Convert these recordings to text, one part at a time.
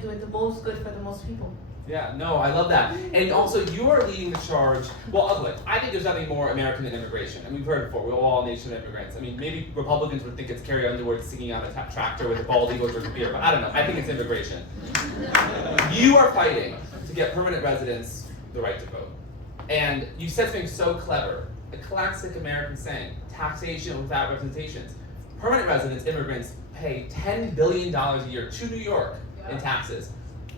and do it the most good for the most people. Yeah, no, I love that. And also, you are leading the charge. Well, look, I think there's nothing more American than immigration. And we've heard it before, we're all a nation of immigrants. I mean, maybe Republicans would think it's Carrie Underwood singing on a tractor with a bald eagle drinking beer, but I don't know. I think it's immigration. You are fighting to get permanent residents the right to vote. And you said something so clever, a classic American saying, taxation without representations. Permanent residents, immigrants, pay $10 billion a year to New York in taxes.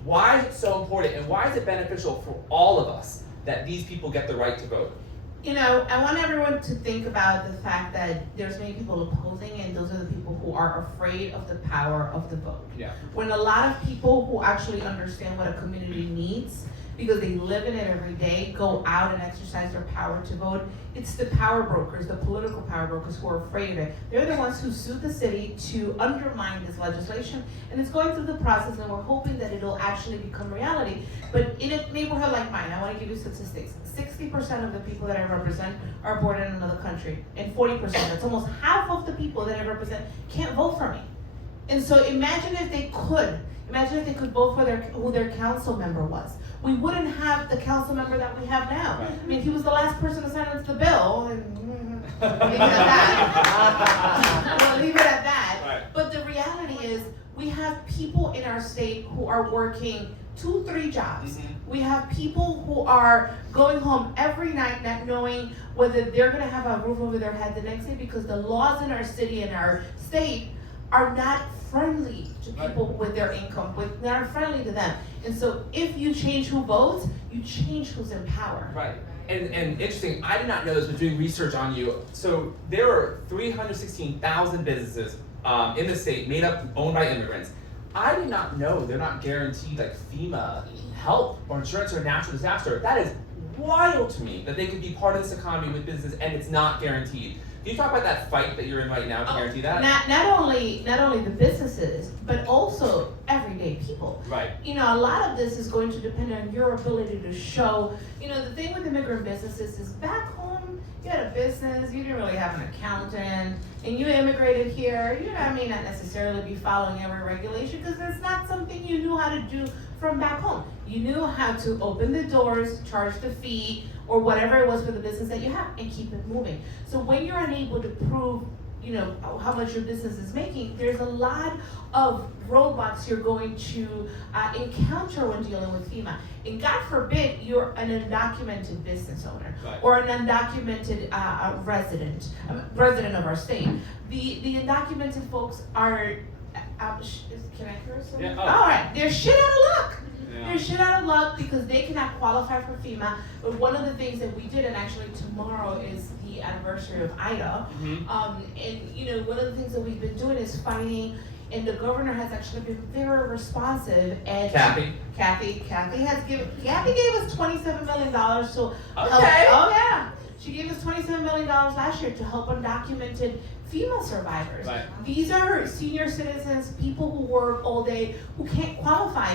Why is it so important, and why is it beneficial for all of us that these people get the right to vote? You know, I want everyone to think about the fact that there's many people opposing, and those are the people who are afraid of the power of the vote. Yeah. When a lot of people who actually understand what a community needs, because they live in it every day, go out and exercise their power to vote, it's the power brokers, the political power brokers who are afraid of it. They're the ones who sued the city to undermine this legislation, and it's going through the process, and we're hoping that it'll actually become reality. But in a neighborhood like mine, I want to give you statistics. 60% of the people that I represent are born in another country, and 40%, that's almost half of the people that I represent, can't vote for me. And so imagine if they could vote for who their council member was. We wouldn't have the council member that we have now. Right. I mean, he was the last person to sign the bill, and leave it at that. We'll leave it at that. Right. But the reality is, we have people in our state who are working 2-3 jobs. Mm-hmm. We have people who are going home every night not knowing whether they're going to have a roof over their head the next day, because the laws in our city and our state are not friendly to people with their income, not friendly to them. And so if you change who votes, you change who's in power. Right. And interesting, I did not know this, but doing research on you. So there are 316,000 businesses in the state owned by immigrants. I did not know they're not guaranteed like FEMA help or insurance or natural disaster. That is wild to me that they could be part of this economy with business and it's not guaranteed. Can you talk about that fight that you're in right now to guarantee that? Not only the businesses, but also everyday people. Right. You know, a lot of this is going to depend on your ability to show. You know, the thing with immigrant businesses is back home, you had a business, you didn't really have an accountant, and you immigrated here, you may not necessarily be following every regulation because it's not something you knew how to do from back home. You knew how to open the doors, charge the fee, or whatever it was for the business that you have, and keep it moving. So when you're unable to prove, how much your business is making, there's a lot of roadblocks you're going to encounter when dealing with FEMA. And God forbid you're an undocumented business owner, right, or an undocumented resident of our state. The undocumented folks are, can I curse? Yeah. All right, they're shit out of luck. Yeah. They're shit out of luck because they cannot qualify for FEMA. But one of the things that we did, and actually tomorrow is the anniversary of Ida, and one of the things that we've been doing is fighting, and the governor has actually been very responsive. And Kathy gave us $27 million to help. Oh yeah, she gave us $27 million last year to help undocumented FEMA survivors. Right. These are senior citizens, people who work all day, who can't qualify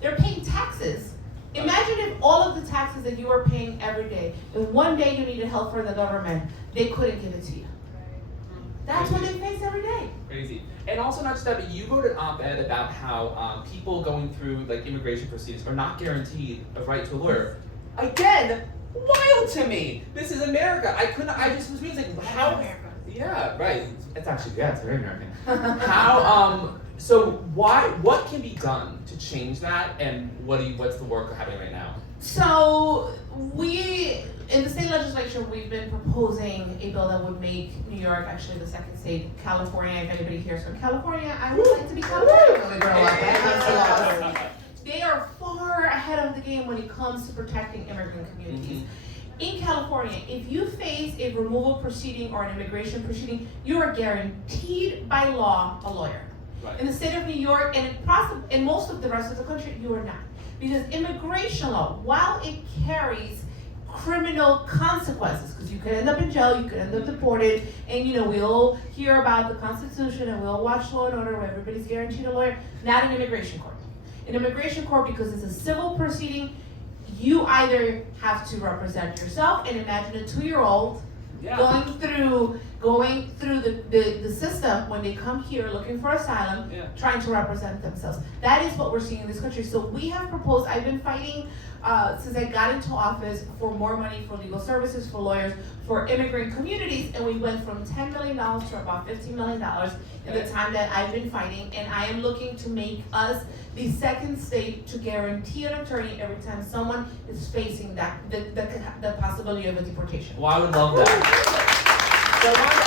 they're paying taxes. Imagine if all of the taxes that you were paying every day, and one day you needed help from the government, they couldn't give it to you. That's what they face every day. Crazy. And also not just that, but you wrote an op-ed about how people going through like immigration proceedings are not guaranteed a right to a lawyer. Again, wild to me. This is America. I just was like, how? Yeah, right. It's very American. What can be done to change that, and what's the work happening right now? So in the state legislature, we've been proposing a bill that would make New York actually the second state. California, if anybody here is from California, I would like to be California when we grow up. I love the laws. They are far ahead of the game when it comes to protecting immigrant communities. In California, if you face a removal proceeding or an immigration proceeding, you are guaranteed by law a lawyer. Right. In the state of New York and in most of the rest of the country, you are not. Because immigration law, while it carries criminal consequences, because you could end up in jail, you could end up deported, and we'll hear about the Constitution and we'll watch Law and Order where everybody's guaranteed a lawyer, not in immigration court. In immigration court, because it's a civil proceeding, you either have to represent yourself, and imagine a 2-year-old going going through the system when they come here looking for asylum, Yeah. trying to represent themselves. That is what we're seeing in this country. So we have proposed, I've been fighting since I got into office for more money for legal services, for lawyers, for immigrant communities, and we went from $10 million to about $15 million in the time that I've been fighting, and I am looking to make us the second state to guarantee an attorney every time someone is facing that the possibility of a deportation. Well, I would love that. So I wanted